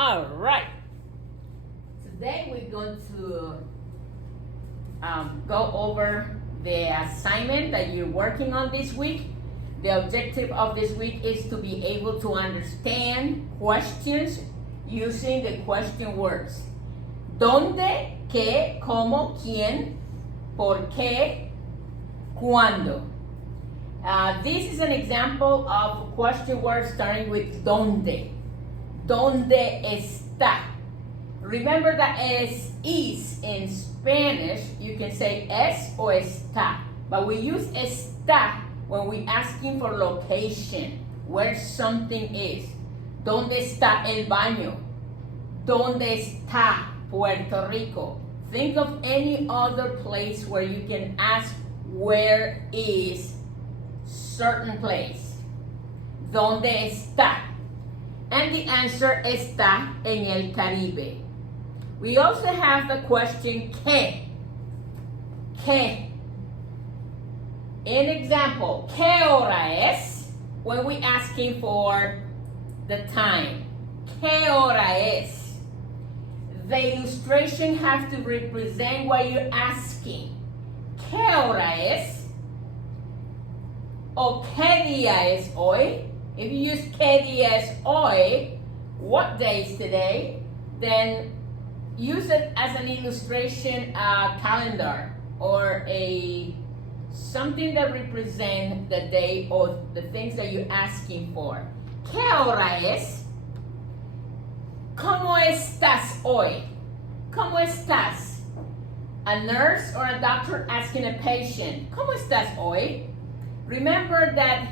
All right. Today we're going to go over the assignment that you're working on this week. The objective of this week is to be able to understand questions using the question words. ¿Dónde? ¿Qué? ¿Cómo? ¿Quién? ¿Por qué? ¿Cuándo? This is an example of question words starting with ¿dónde? ¿Dónde está? Remember that is in Spanish. You can say es o está. But we use está when we're asking for location, where something is. ¿Dónde está el baño? ¿Dónde está Puerto Rico? Think of any other place where you can ask where is certain place. ¿Dónde está? And the answer está en el Caribe. We also have the question ¿qué? ¿Qué? In example, ¿qué hora es? When we asking for the time. ¿Qué hora es? The illustration has to represent what you're asking. ¿Qué hora es? O ¿qué día es hoy? If you use ¿qué día es hoy? What day is today? Then use it as an illustration calendar or something that represents the day or the things that you're asking for. ¿Qué hora es? ¿Cómo estás hoy? ¿Cómo estás? A nurse or a doctor asking a patient, ¿cómo estás hoy? Remember that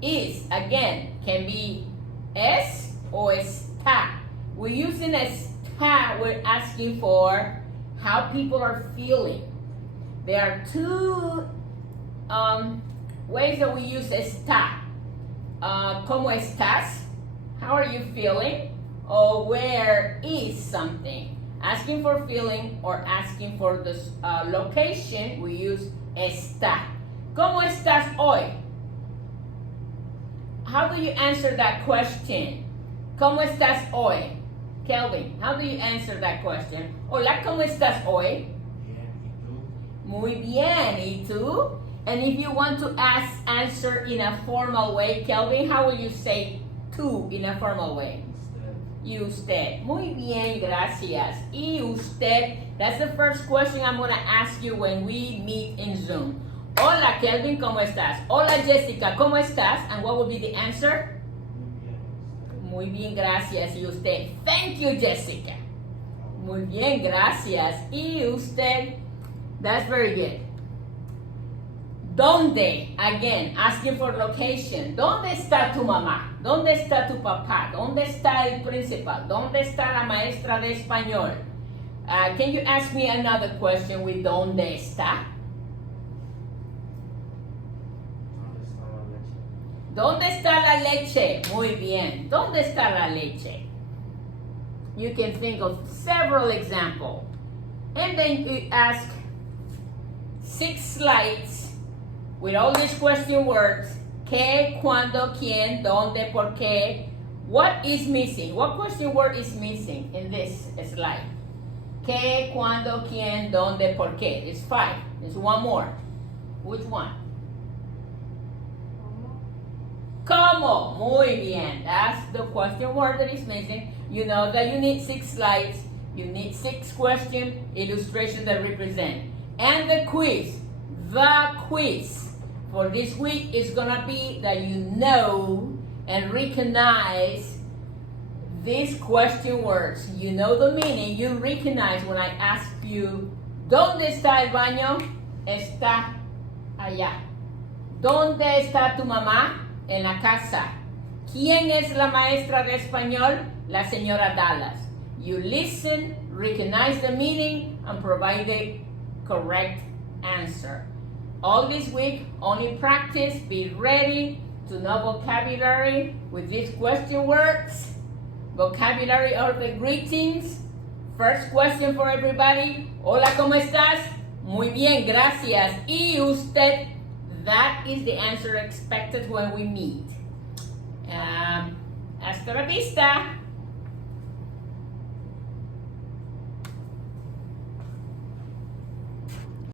is, again, can be es or está. We're using está, we're asking for how people are feeling. There are two ways that we use está. ¿Cómo estás? How are you feeling? Or where is something? Asking for feeling or asking for the location, we use está. ¿Cómo estás hoy? How do you answer that question? ¿Cómo estás hoy? Kelvin, how do you answer that question? Hola, ¿cómo estás hoy? Bien, ¿y tú? Muy bien, ¿y tú? And if you want to answer in a formal way, Kelvin, how will you say tú in a formal way? Usted. Usted. Muy bien, gracias. Y usted, that's the first question I'm going to ask you when we meet in Zoom. Hola, Kelvin, ¿cómo estás? Hola, Jessica, ¿cómo estás? And what will be the answer? Muy bien, ¿y usted? Muy bien, gracias. Y usted. Thank you, Jessica. Muy bien, gracias. Y usted. That's very good. ¿Dónde? Again, asking for location. ¿Dónde está tu mamá? ¿Dónde está tu papá? ¿Dónde está el principal? ¿Dónde está la maestra de español? Can you ask me another question with ¿dónde está? ¿Dónde está la leche? ¿Dónde está la leche? Muy bien. ¿Dónde está la leche? You can think of several examples. And then you ask 6 slides with all these question words. ¿Qué? ¿Cuándo? ¿Quién? ¿Dónde? ¿Por qué? What is missing? What question word is missing in this slide? ¿Qué? ¿Cuándo? ¿Quién? ¿Dónde? ¿Por qué? There's 5. There's one more. Which one? ¿Cómo? Muy bien. That's the question word that is missing. You know that you need 6 slides. You need 6 question illustrations that represent. And the quiz for this week is gonna be that you know and recognize these question words. You know the meaning. You recognize when I ask you, ¿dónde está el baño? Está allá. ¿Dónde está tu mamá? En la casa. ¿Quién es la maestra de español? La señora Dallas. You listen, recognize the meaning, and provide the correct answer. All this week, only practice, be ready to know vocabulary with these question words. Vocabulary are the greetings. First question for everybody. Hola, ¿cómo estás? Muy bien, gracias. ¿Y usted? That is the answer expected when we meet. Hasta la vista.